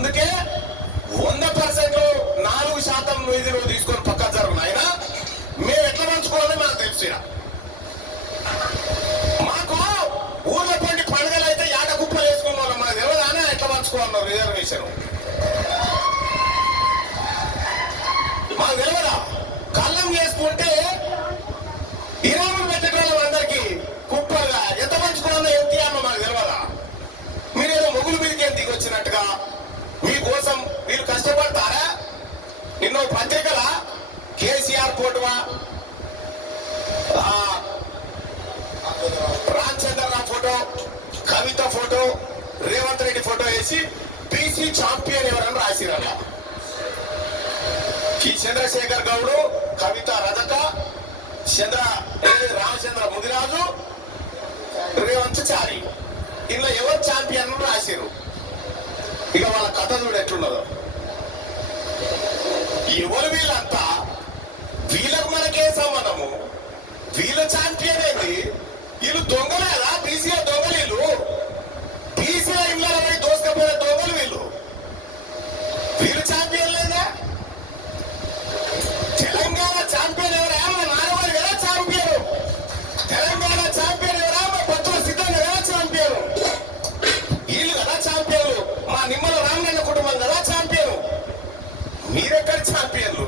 అందుకే 100% 4% నిధి నువ్వు తీసుకొని పక్క జరుగును అయినా మేము ఎట్లా పంచుకోవాలో మాకు తెలుసు. మాకు ఊర్లో పండి పండుగలు అయితే యాట కుప్పలు వేసుకున్న వాళ్ళు మాకు తెలియదానే ఎట్లా పంచుకోవాలన్నారు రిజర్వేషన్ మాకు తెలియదా. కళ్ళం చేసుకుంటే ఇరాములు పెట్టేటోళ్ళం అందరికి కుప్పలుగా ఎంత పంచుకోవాలో ఎంత అన్న మాకు తెలియదా. మీరేదో మొగులు మీదకి ఏం దిగి వచ్చినట్టుగా మీకోసం మీరు కష్టపడతారా. నిన్న పత్రికల కేసీఆర్ ఫోటోవా రామచంద్రరావు ఫోటో కవిత ఫోటో రేవంత్ రెడ్డి ఫోటో వేసి బీసీ ఛాంపియన్ ఎవరని రాసిరల్ల. ఈ చంద్రశేఖర్ గౌడు కవిత రజక రామచంద్ర ముదిరాజు రేవంత్ చారి ఇలా ఎవరు ఛాంపియన్ రాసిరు. ఇక వాళ్ళ కథ చూడు ఎట్లున్నదో. ఎవరు వీళ్ళంతా వీళ్ళకు మనకే సంబంధము. వీళ్ళు ఛాంపియన్ ఏంటి? వీళ్ళు దొంగలు కదా. బీసీలో దొంగలు వీళ్ళు. బీసీలో ఇళ్ళ దోసుకపోయే దొంగలు వీళ్ళు. వీళ్ళు ఛాంపియన్ లేదా? తెలంగాణ ఛాంపియన్ ఎవరా? మా నాన్నవారు కదా ఛాంపియన్. తెలంగాణ ఛాంపియన్ ఎవరా? మా పత్తుల సిద్ధం కదా ఛాంపియన్. వీళ్ళు కదా ఛాంపియన్లు. మా నిమ్మల రామన్న కుటుంబం కదా ఛాంపియన్. మీరెక్కడ ఛాంపియన్లు?